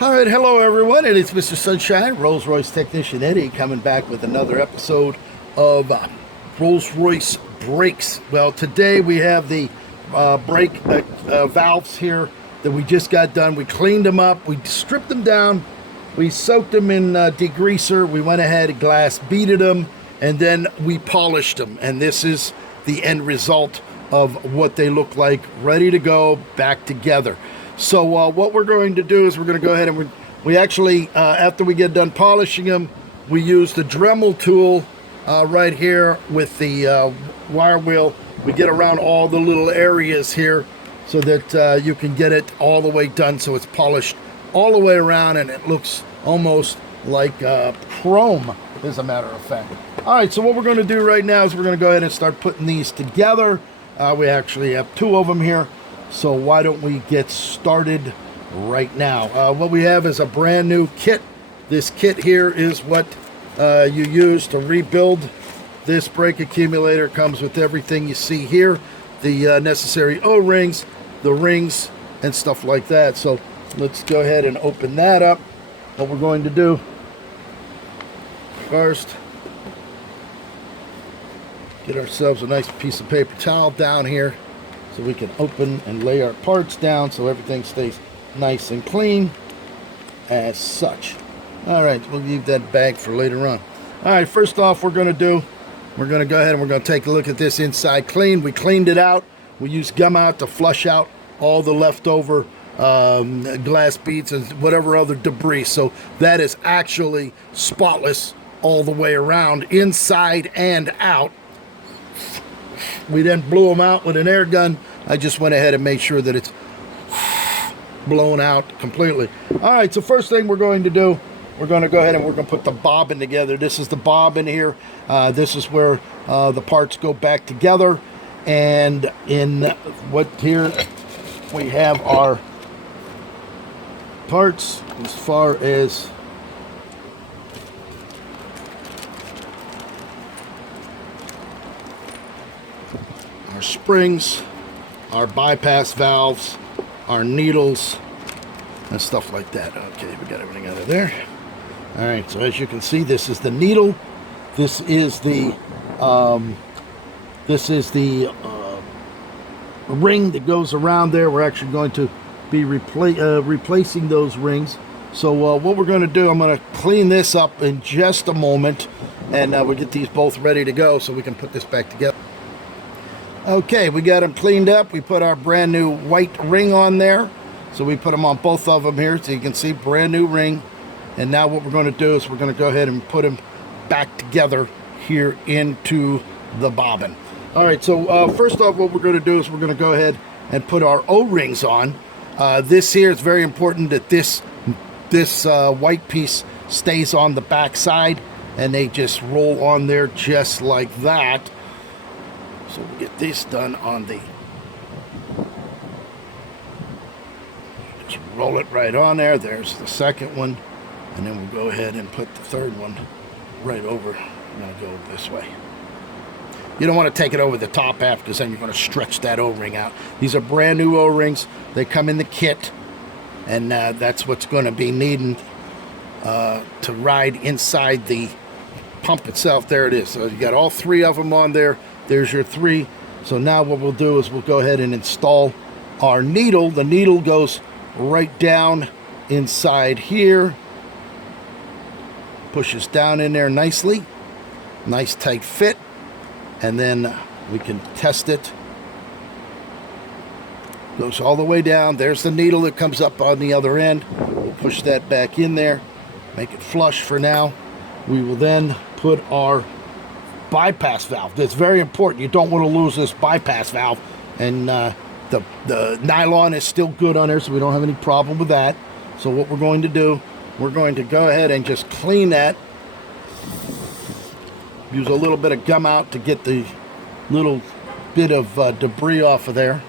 All right, hello everyone, and it's Mr. Sunshine, Rolls-Royce technician Eddie, coming back with another episode of Rolls-Royce brakes. Well, today we have the brake valves here that we just got done. We cleaned them up, we stripped them down, we soaked them in degreaser, we went ahead and glass beaded them, and then we polished them. And this is the end result of what they look like, ready to go back together. So what we're going to do is we're going to go ahead and we actually, after we get done polishing them, we use the Dremel tool right here with the wire wheel. We get around all the little areas here so that you can get it all the way done so it's polished all the way around and it looks almost like chrome, as a matter of fact. All right, so what we're going to do right now is we're going to go ahead and start putting these together. We actually have two of them here. So why don't we get started right now? What we have is a brand new kit. This kit here is what you use to rebuild this brake accumulator. It comes with everything you see here, the necessary O-rings, the rings, and stuff like that. So let's go ahead and open that up. What we're going to do first, get ourselves a nice piece of paper towel down here, so we can open and lay our parts down so everything stays nice and clean as such. All right, we'll leave that bag for later on. All right, first off, we're going to go ahead and we're going to take a look at this inside clean. We cleaned it out. We used gum out to flush out all the leftover glass beads and whatever other debris. So that is actually spotless all the way around, inside and out. We then blew them out with an air gun. I just went ahead and made sure that it's blown out completely. All right, so first thing we're going to do, we're going to go ahead and we're going to put the bobbin together. This is the bobbin here. This is where the parts go back together. And in what here we have our parts as far as springs, our bypass valves, our needles, and stuff like that. Okay, we got everything out of there. All right, so as you can see, this is the needle. This is the ring that goes around there. We're actually going to be replacing those rings. So what we're going to do, I'm going to clean this up in just a moment, and we'll get these both ready to go so we can put this back together. Okay, we got them cleaned up. We put our brand new white ring on there. So we put them on both of them here so you can see brand new ring. And now what we're going to do is we're going to go ahead and put them back together here into the bobbin. All right, so first off, what we're going to do is we're going to go ahead and put our O-rings on. This here is very important that this white piece stays on the back side and they just roll on there just like that. So we'll get this done on the, just roll it right on there. There's the second one. And then we'll go ahead and put the third one right over. I'm going to go this way. You don't want to take it over the top half because then you're going to stretch that O-ring out. These are brand new O-rings. They come in the kit. And that's what's going to be needing to ride inside the pump itself. There it is. So you got all three of them on there. There's your three. So now what we'll do is we'll go ahead and install our needle. The needle goes right down inside here. Pushes down in there nicely. Nice tight fit. And then we can test it. Goes all the way down. There's the needle that comes up on the other end. We'll push that back in there. Make it flush for now. We will then put our bypass valve. That's very important. You don't want to lose this bypass valve, and the nylon is still good on there, so we don't have any problem with that. So what we're going to do, we're going to go ahead and just clean that. Use a little bit of gum out to get the little bit of debris off of there.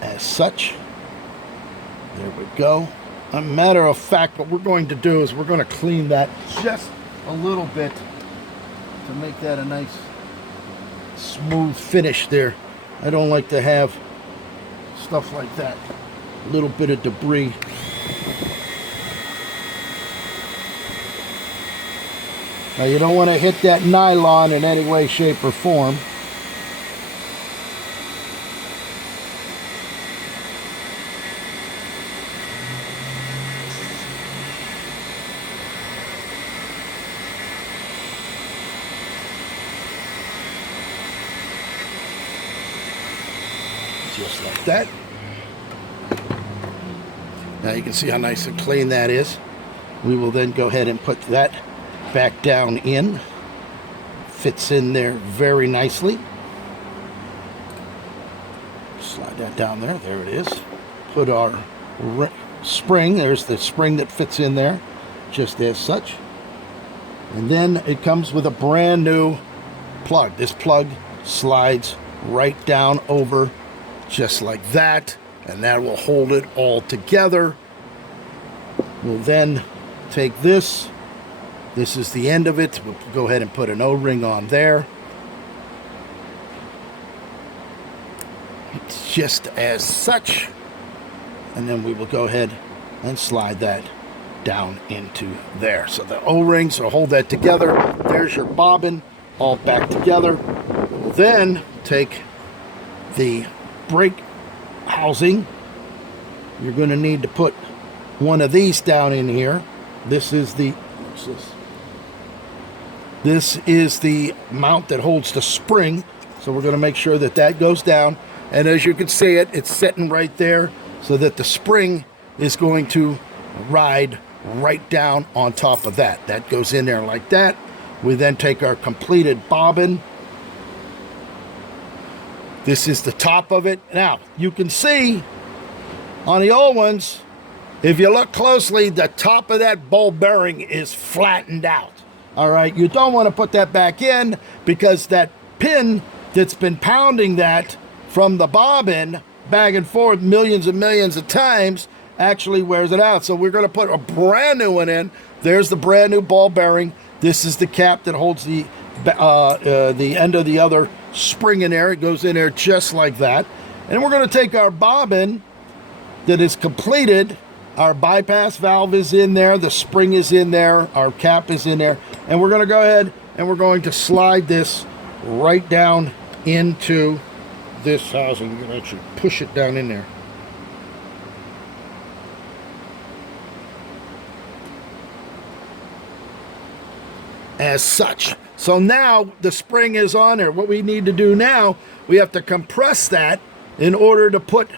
As such, there we go. A matter of fact, what we're going to do is we're going to clean that just a little bit to make that a nice smooth finish there. I don't like to have stuff like that. A little bit of debris. Now you don't want to hit that nylon in any way, shape, or form. Just like that. Now you can see how nice and clean that is. We will then go ahead and put that back down in. Fits in there very nicely. Slide that down there. There it is. Put our spring. There's the spring that fits in there, just as such. And then it comes with a brand new plug. This plug slides right down over just like that, and that will hold it all together. We'll then take this. This is the end of it. We'll go ahead and put an O-ring on there. It's just as such. And then we will go ahead and slide that down into there. So the O-rings will hold that together. There's your bobbin all back together. We'll then take the brake housing. You're going to need to put one of these down in here. This is the mount that holds the spring. So we're going to make sure that that goes down. And as you can see it's sitting right there so that the spring is going to ride right down on top of that. That goes in there like that. We then take our completed bobbin. This is the top of it. Now, you can see on the old ones, if you look closely, the top of that ball bearing is flattened out. All right, you don't want to put that back in because that pin that's been pounding that from the bobbin back and forth millions and millions of times actually wears it out. So we're going to put a brand new one in. There's the brand new ball bearing. This is the cap that holds the end of the other spring in there. It goes in there just like that. And we're going to take our bobbin that is completed. Our bypass valve is in there. The spring is in there. Our cap is in there. And we're going to go ahead and we're going to slide this right down into this housing. You can actually push it down in there. As such. So now the spring is on there. What we need to do now, we have to compress that in order to put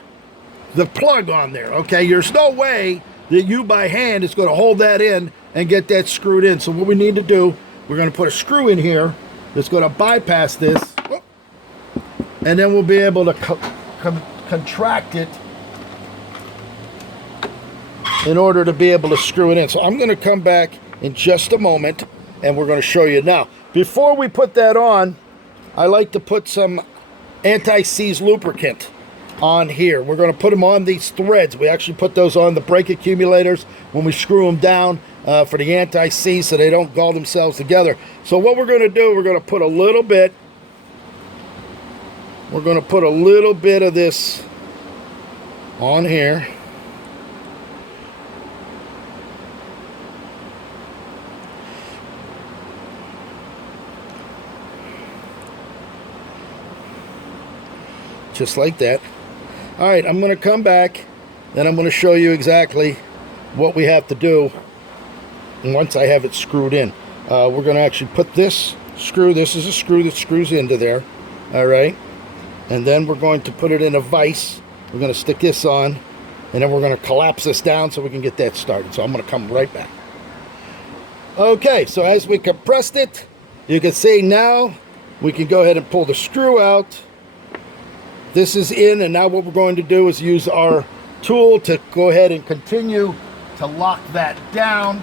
the plug on there. Okay, there's no way that you by hand is going to hold that in and get that screwed in. So what we need to do, we're going to put a screw in here that's going to bypass this, and then we'll be able to contract it in order to be able to screw it in. So I'm going to come back in just a moment and we're going to show you now. Before we put that on, I like to put some anti-seize lubricant on here. We're going to put them on these threads. We actually put those on the brake accumulators when we screw them down for the anti-seize so they don't gall themselves together. So what we're going to do, we're going to put a little bit of this on here. Just like that. All right, I'm going to come back, and I'm going to show you exactly what we have to do once I have it screwed in. We're going to actually put this screw. This is a screw that screws into there. All right, and then we're going to put it in a vise. We're going to stick this on, and then we're going to collapse this down so we can get that started. So I'm going to come right back. Okay, so as we compressed it, you can see now we can go ahead and pull the screw out. This is in, and now what we're going to do is use our tool to go ahead and continue to lock that down.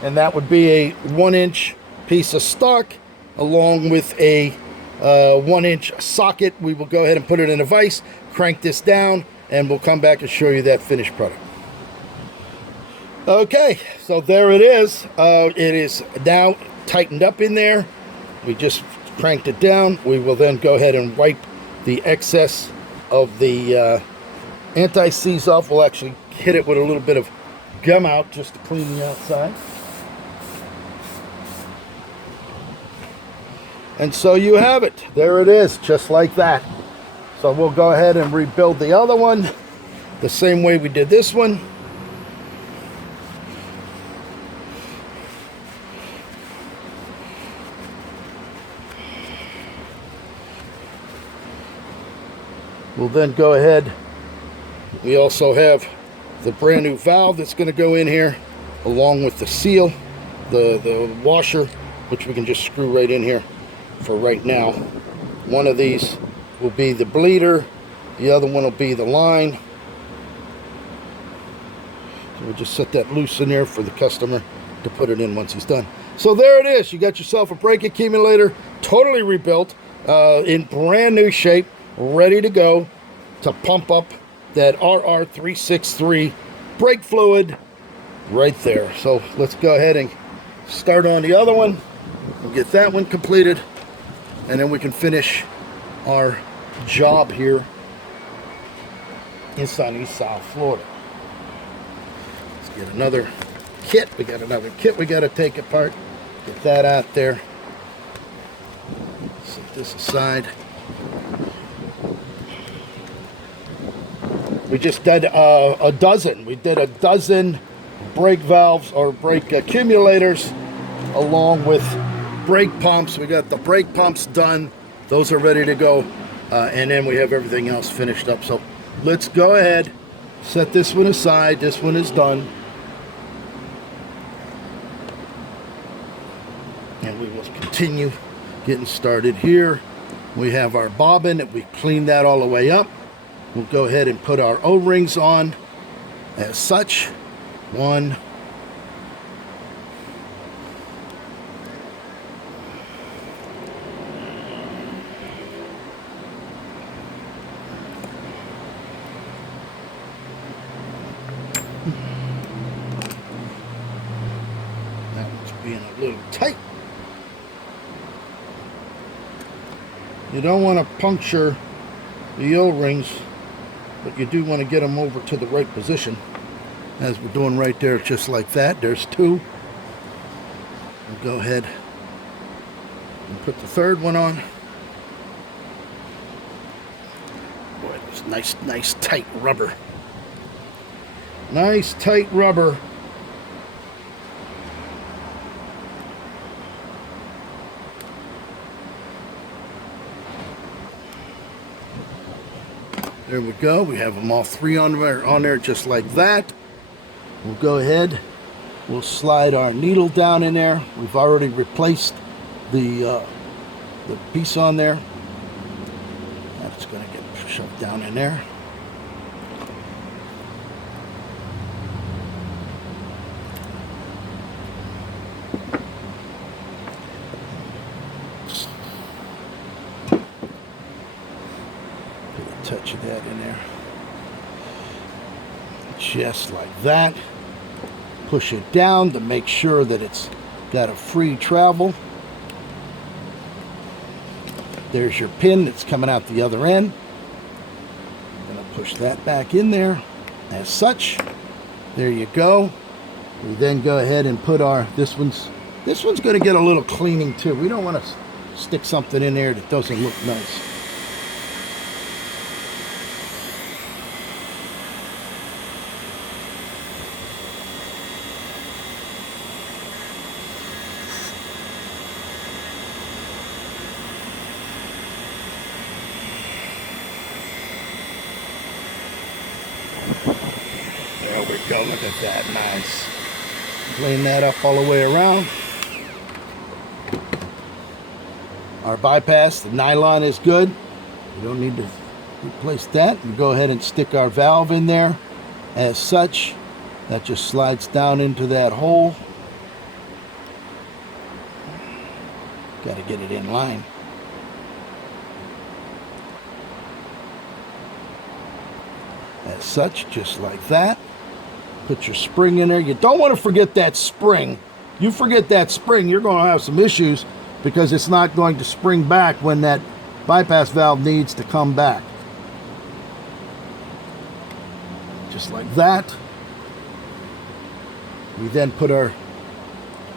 And that would be a 1-inch piece of stock along with a 1-inch socket. We will go ahead and put it in a vise, crank this down, and we'll come back and show you that finished product. Okay, so there it is. It is now tightened up in there. We just cranked it down. We will then go ahead and wipe the excess of the Anti-seize off. We'll actually hit it with a little bit of gum out just to clean the outside. And so you have it. There it is, just like that. So we'll go ahead and rebuild the other one the same way we did this one. We'll then go ahead. We also have the brand new valve that's going to go in here along with the seal, the washer, which we can just screw right in here for right now. One of these will be the bleeder, the other one will be the line. So we'll just set that loose in there for the customer to put it in once he's done. So there it is. You got yourself a brake accumulator, totally rebuilt, in brand new shape, ready to go to pump up that RR363 brake fluid right there. So let's go ahead and start on the other one. We'll get that one completed, and then we can finish our job here in sunny South Florida. Let's get another kit. We got another kit we got to take apart. Get that out there. Set this aside. We just did a dozen. We did a dozen brake valves or brake accumulators along with brake pumps. We got the brake pumps done. Those are ready to go. And then we have everything else finished up. So let's go ahead, set this one aside. This one is done. And we will continue getting started here. We have our bobbin. We cleaned that all the way up. We'll go ahead and put our O-rings on as such. One. That one's being a little tight. You don't want to puncture the O-rings, but you do want to get them over to the right position, as we're doing right there, just like that. There's two. We'll go ahead and put the third one on. Boy, this nice tight rubber. Nice tight rubber. There we go. We have them all three on there just like that. We'll go ahead. We'll slide our needle down in there. We've already replaced the piece on there. That's going to get shoved down in there. Touch of that in there, just like that. Push it down to make sure that it's got a free travel. There's your pin that's coming out the other end. I'm going to push that back in there as such. There you go. We then go ahead and put our, this one's going to get a little cleaning too. We don't want to stick something in there that doesn't look nice. There we go, look at that, nice. Clean that up all the way around. Our bypass, the nylon is good. We don't need to replace that. We go ahead and stick our valve in there as such. That just slides down into that hole. Got to get it in line. As such, just like that. Put your spring in there. You don't want to forget that spring. You forget that spring, you're going to have some issues because it's not going to spring back when that bypass valve needs to come back. just like that. We then put our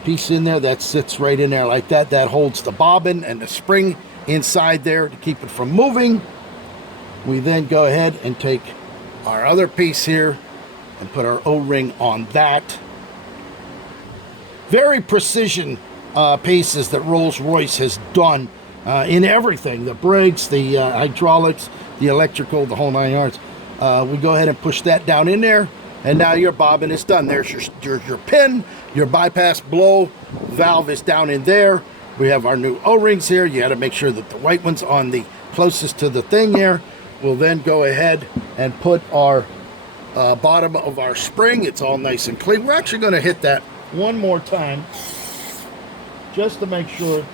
piece in there that sits right in there like that. That holds the bobbin and the spring inside there to keep it from moving. We then go ahead and take our other piece here and put our O-ring on that. Very precision pieces that Rolls-Royce has done in everything. The brakes, the hydraulics, the electrical, the whole 9 yards. We go ahead and push that down in there, and now your bobbin is done. There's your pin. Your bypass blow valve is down in there. We have our new O-rings here. You got to make sure that the white one's on the closest to the thing here. We'll then go ahead and put our bottom of our spring. It's all nice and clean. We're actually going to hit that one more time just to make sure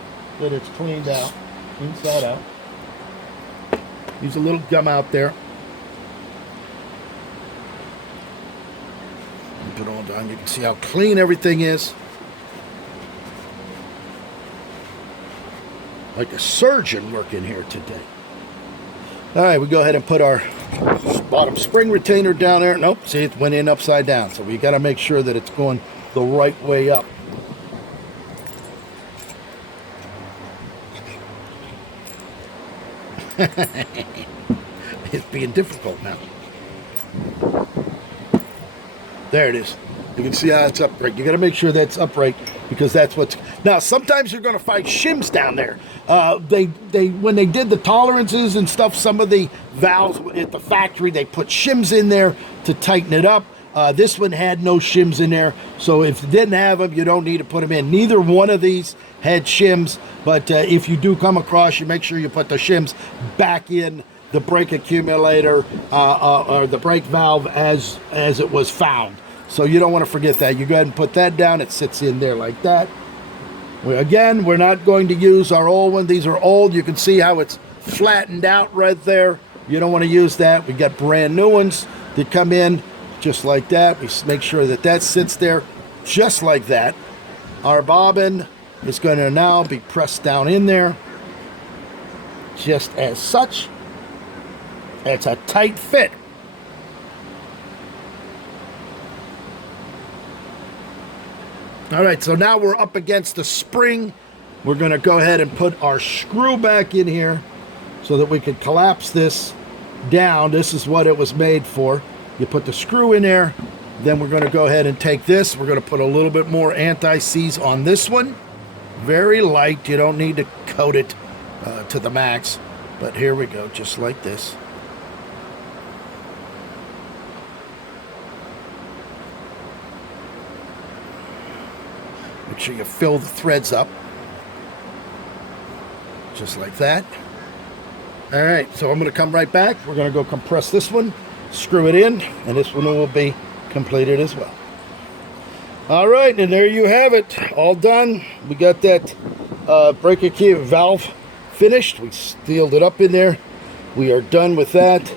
that it's cleaned out, inside out. Use a little gum out there. Put it all down. You can see how clean everything is. Like a surgeon working here today. All right, we go ahead and put our bottom spring retainer down there. Nope, see, it went in upside down. So we got to make sure that it's going the right way up. It's being difficult now. There it is. You can see how it's upright. You got to make sure that's upright because that's what's... Now, sometimes you're going to find shims down there. When they did the tolerances and stuff, some of the valves at the factory, they put shims in there to tighten it up. This one had no shims in there, so if you didn't have them, you don't need to put them in. Neither one of these had shims, but if you do come across, you make sure you put the shims back in the brake accumulator or the brake valve as it was found. So you don't want to forget that. You go ahead and put that down. It sits in there like that. Again, we're not going to use our old one. These are old. You can see how it's flattened out right there. You don't want to use that. We got brand new ones that come in just like that. We make sure that that sits there just like that. Our bobbin is going to now be pressed down in there just as such. It's a tight fit. All right, so now we're up against the spring. We're going to go ahead and put our screw back in here so that we can collapse this down. This is what it was made for. You put the screw in there, then we're going to go ahead and take this. We're going to put a little bit more anti-seize on this one. Very light. You don't need to coat it to the max. But here we go, just like this. Make sure you fill the threads up. Just like that. All right, so I'm going to come right back. We're going to go compress this one, screw it in, and this one will be completed as well. All right, and there you have it. All done. We got that breaker key valve finished. We sealed it up in there. We are done with that.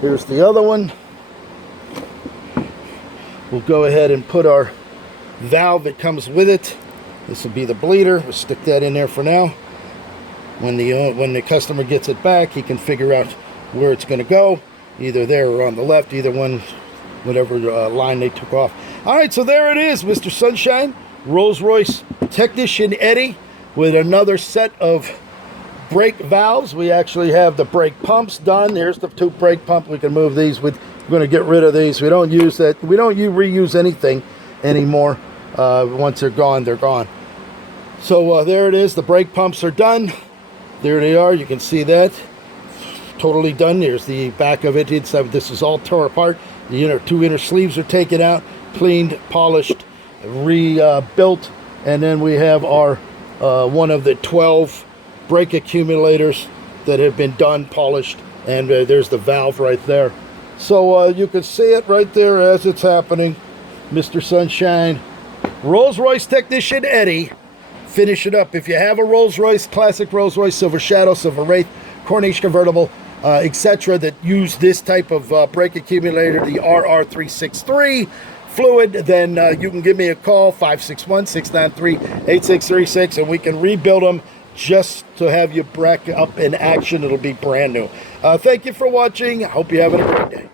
Here's the other one. We'll go ahead and put our valve that comes with it. This will be the bleeder. We'll stick that in there for now. When the customer gets it back, he can figure out where it's going to go, either there or on the left, either one, whatever line they took off. All right, so there it is, Mr. Sunshine, Rolls-Royce Technician Eddy, with another set of brake valves. We actually have the brake pumps done. There's the 2 brake pumps. We can move these. We're going to get rid of these. We don't use that. We don't reuse anything anymore. Once they're gone, they're gone. So there it is. The brake pumps are done. There they are. You can see that. Totally done. There's the back of it. Inside, this is all torn apart. The 2 inner sleeves are taken out, cleaned, polished, rebuilt, and then we have our one of the 12 brake accumulators that have been done, polished, and there's the valve right there. So you can see it right there as it's happening. Mr. Sunshine, Rolls-Royce Technician Eddy, finish it up. If you have a Rolls-Royce, classic Rolls-Royce, Silver Shadow, Silver Wraith, Corniche convertible, etc., that use this type of brake accumulator, the RR363 fluid, then you can give me a call, 561-693-8636, and we can rebuild them just to have you back up in action. It'll be brand new. Thank you for watching. I hope you're having a great day.